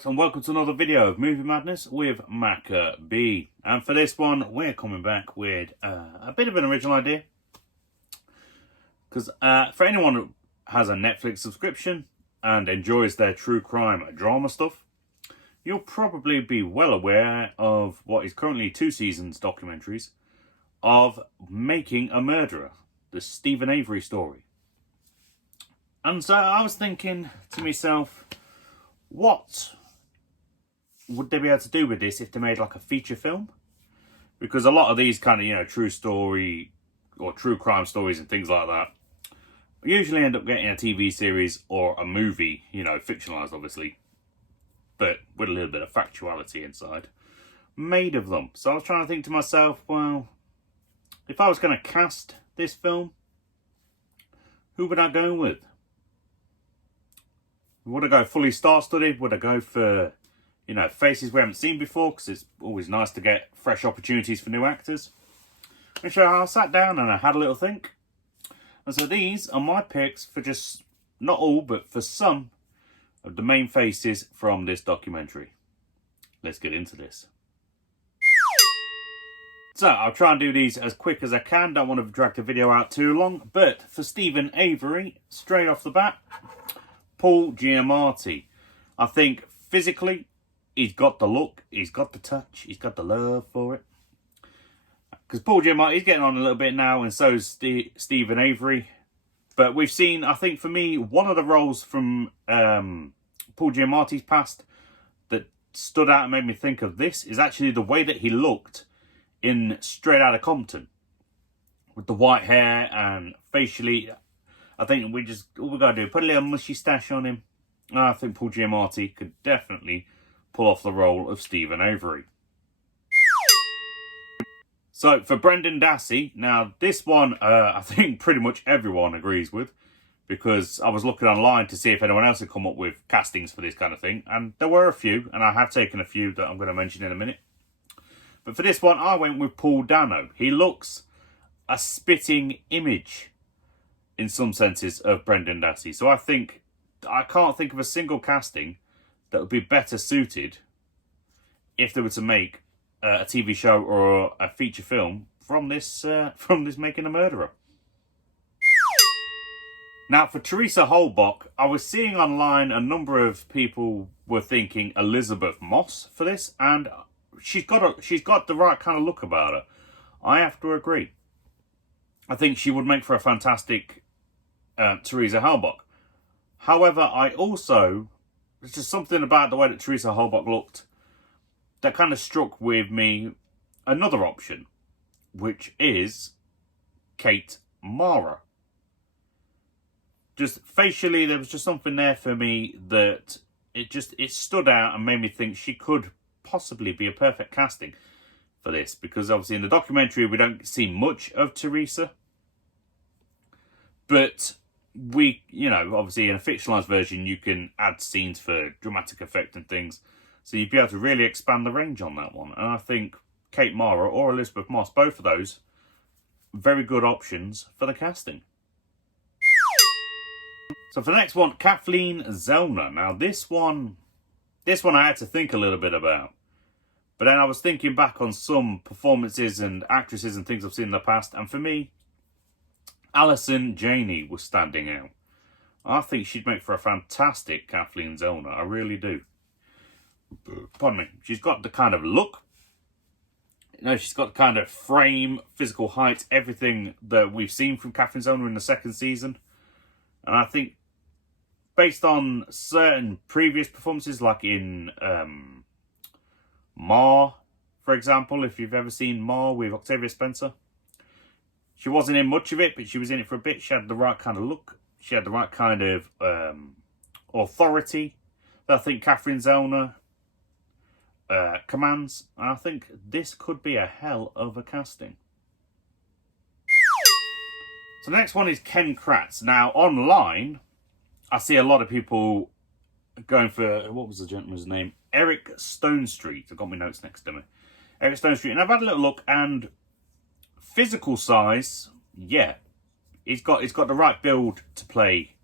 folks, and welcome to another video of Movie Madness with Maka B. And for this one, we're coming back with a bit of an original idea. Because for anyone who has a Netflix subscription and enjoys their true crime drama stuff, you'll probably be well aware of what is currently 2 seasons documentaries of Making a Murderer, the Steven Avery story. And so I was thinking to myself, what would they be able to do with this if they made like a feature film? Because a lot of these kind of, true story or true crime stories and things like that usually end up getting a TV series or a movie, fictionalized obviously, but with a little bit of factuality inside, made of them. So I was trying to think to myself, well, if I was going to cast this film, who would I go with? Would I go fully star-studded? Would I go for, faces we haven't seen before? Because it's always nice to get fresh opportunities for new actors. And so I sat down and I had a little think. And so these are my picks for just, not all, but for some of the main faces from this documentary. Let's get into this. So I'll try and do these as quick as I can. Don't want to drag the video out too long. But for Steven Avery, straight off the bat, Paul Giamatti. I think physically, he's got the look, he's got the touch, he's got the love for it. Because Paul Giamatti, he's getting on a little bit now, and so is Steven Avery. But we've seen, I think for me, one of the roles from Paul Giamatti's past that stood out and made me think of this is actually the way that he looked in Straight Outta Compton. With the white hair and facially, I think all we got to do, put a little mushy stash on him. I think Paul Giamatti could definitely pull off the role of Steven Avery. So for Brendan Dassey, now this one I think pretty much everyone agrees with, because I was looking online to see if anyone else had come up with castings for this kind of thing, and there were a few, and I have taken a few that I'm going to mention in a minute. But for this one, I went with Paul Dano. He looks a spitting image, in some senses, of Brendan Dassey. So I can't think of a single casting that would be better suited if they were to make a TV show or a feature film from this Making a Murderer. Now for Theresa Holbach, I was seeing online a number of people were thinking Elizabeth Moss for this, and she's got the right kind of look about her. I have to agree. I think she would make for a fantastic Theresa Holbach. However, there's just something about the way that Theresa Holbach looked that kind of struck with me another option, which is Kate Mara. Just facially, there was just something there for me that it stood out and made me think she could possibly be a perfect casting for this, because obviously in the documentary we don't see much of Theresa, but we, obviously in a fictionalized version, you can add scenes for dramatic effect and things. So you'd be able to really expand the range on that one. And I think Kate Mara or Elizabeth Moss, both of those, very good options for the casting. So for the next one, Katherine Zellner. Now this one I had to think a little bit about. But then I was thinking back on some performances and actresses and things I've seen in the past. And for me, Alison Janney was standing out. I think she'd make for a fantastic Katherine Zellner. I really do. Pardon me. She's got the kind of look. She's got the kind of frame, physical height, everything that we've seen from Katherine Zellner in the 2nd season. And I think, based on certain previous performances, like in Ma, for example, if you've ever seen Ma with Octavia Spencer, she wasn't in much of it, but she was in it for a bit. She had the right kind of look. She had the right kind of authority that I think Katherine Zellner commands. And I think this could be a hell of a casting. So the next one is Ken Kratz. Now, online, I see a lot of people going for, what was the gentleman's name? Eric Stonestreet. I've got my notes next to me. Eric Stonestreet. And I've had a little look, and physical size, yeah, he's got the right build to play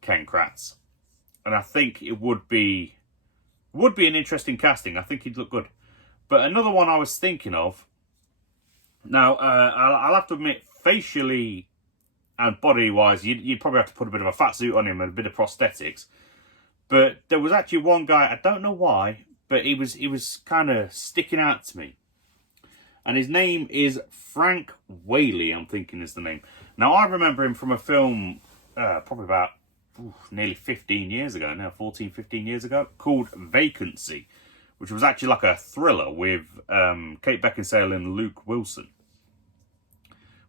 Ken Kratz. And I think it would be Would be an interesting casting. I think he'd look good. But another one I was thinking of. Now, I'll have to admit, facially and body-wise, you'd probably have to put a bit of a fat suit on him and a bit of prosthetics. But there was actually one guy, I don't know why, but he was kind of sticking out to me. And his name is Frank Whaley, I'm thinking is the name. Now, I remember him from a film probably about nearly 15 years ago now, 14, 15 years ago, called Vacancy, which was actually like a thriller with Kate Beckinsale and Luke Wilson,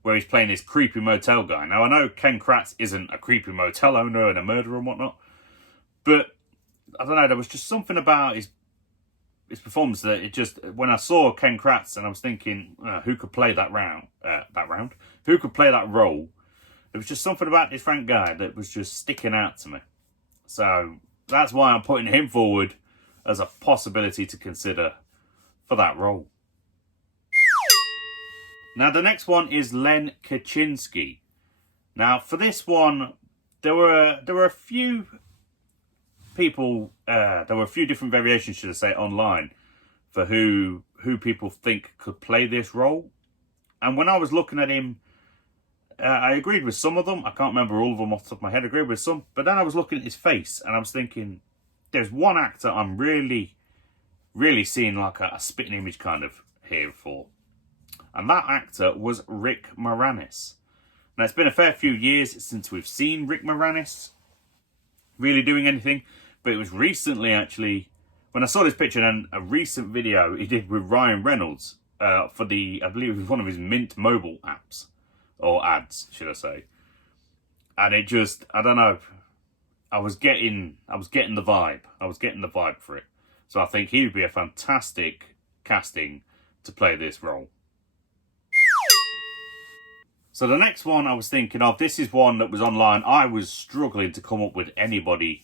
where he's playing this creepy motel guy. Now, I know Ken Kratz isn't a creepy motel owner and a murderer and whatnot, but I don't know, there was just something about his performance that it just, when I saw Ken Kratz and I was thinking, who could play who could play that role? There was just something about this Frank guy that was just sticking out to me. So that's why I'm putting him forward as a possibility to consider for that role. Now, the next one is Len Kaczynski. Now, for this one, there were a few people, there were a few different variations, should I say, online for who people think could play this role. And when I was looking at him, I agreed with some of them. I can't remember all of them off the top of my head. I agreed with some. But then I was looking at his face and I was thinking, there's one actor I'm really, really seeing like a spitting image kind of here for. And that actor was Rick Moranis. Now, it's been a fair few years since we've seen Rick Moranis really doing anything. But it was recently, actually, when I saw this picture and a recent video he did with Ryan Reynolds for I believe it was one of his Mint mobile apps. Or ads, should I say. And it just, I don't know, I was getting the vibe. I was getting the vibe for it. So I think he would be a fantastic casting to play this role. So the next one I was thinking of, this is one that was online. I was struggling to come up with anybody.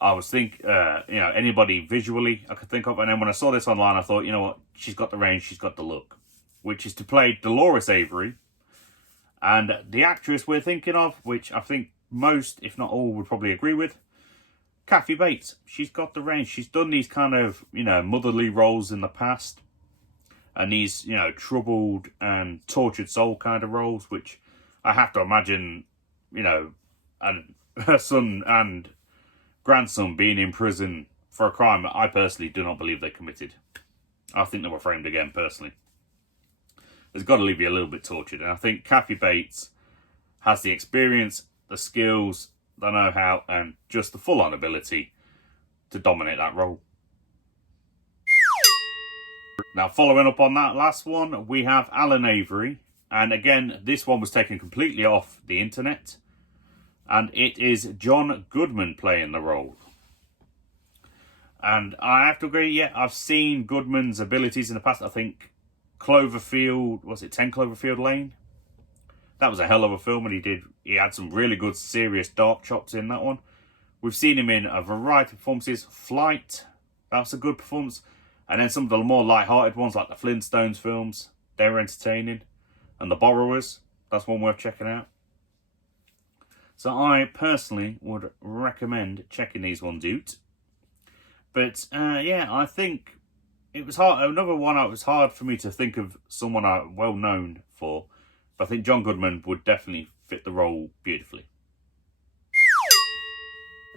I was anybody visually I could think of. And then when I saw this online, I thought, you know what, she's got the range, she's got the look. Which is to play Dolores Avery. And the actress we're thinking of, which I think most, if not all, would probably agree with, Kathy Bates. She's got the range. She's done these kind of, motherly roles in the past. And these, troubled and tortured soul kind of roles, which I have to imagine, and her son and grandson being in prison for a crime that I personally do not believe they committed. I think they were framed again, personally. Has got to leave you a little bit tortured. And I think Kathy Bates has the experience, the skills, the know-how, and just the full-on ability to dominate that role. Now, following up on that last one, we have Alan Avery. And again, this one was taken completely off the internet. And it is John Goodman playing the role. And I have to agree, yeah, I've seen Goodman's abilities in the past. I think Cloverfield, was it 10 Cloverfield Lane? That was a hell of a film, and he had some really good, serious dark chops in that one. We've seen him in a variety of performances. Flight, that's a good performance. And then some of the more light-hearted ones, like the Flintstones films, they were entertaining. And The Borrowers, that's one worth checking out. So I personally would recommend checking these ones out. But yeah, I think it was hard. Another one, it was hard for me to think of someone I'm well known for. But I think John Goodman would definitely fit the role beautifully.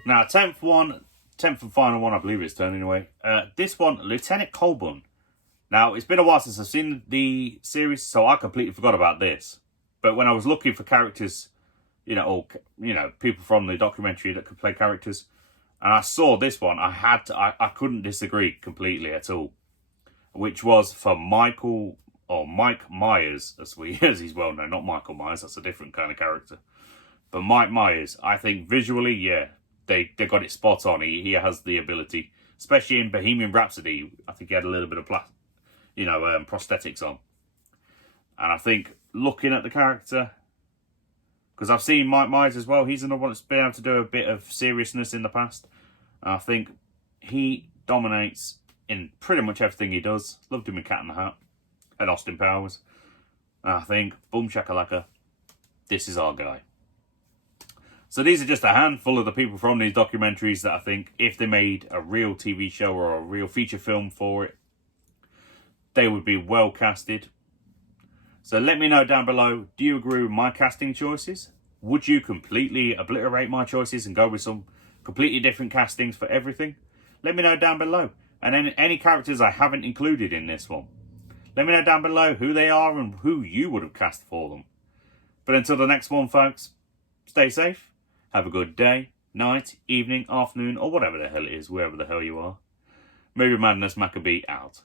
Now, 10th and final one, I believe it's turn anyway. This one, Lieutenant Colburn. Now, it's been a while since I've seen the series, so I completely forgot about this. But when I was looking for characters, people from the documentary that could play characters, and I saw this one, I couldn't disagree completely at all. Which was for Mike Myers, as he's well known. Not Michael Myers, that's a different kind of character. But Mike Myers, I think visually, yeah, they got it spot on. He has the ability, especially in Bohemian Rhapsody. I think he had a little bit of prosthetics on. And I think looking at the character, because I've seen Mike Myers as well, he's another one that's been able to do a bit of seriousness in the past. And I think he dominates in pretty much everything he does. Loved him in Cat in the Hat and Austin Powers. And I think, boom shakalaka, this is our guy. So these are just a handful of the people from these documentaries that I think if they made a real TV show or a real feature film for it, they would be well casted. So let me know down below, do you agree with my casting choices? Would you completely obliterate my choices and go with some completely different castings for everything? Let me know down below. And then any characters I haven't included in this one, let me know down below who they are and who you would have cast for them. But until the next one, folks, stay safe. Have a good day, night, evening, afternoon, or whatever the hell it is, wherever the hell you are. Movie Madness Maka out.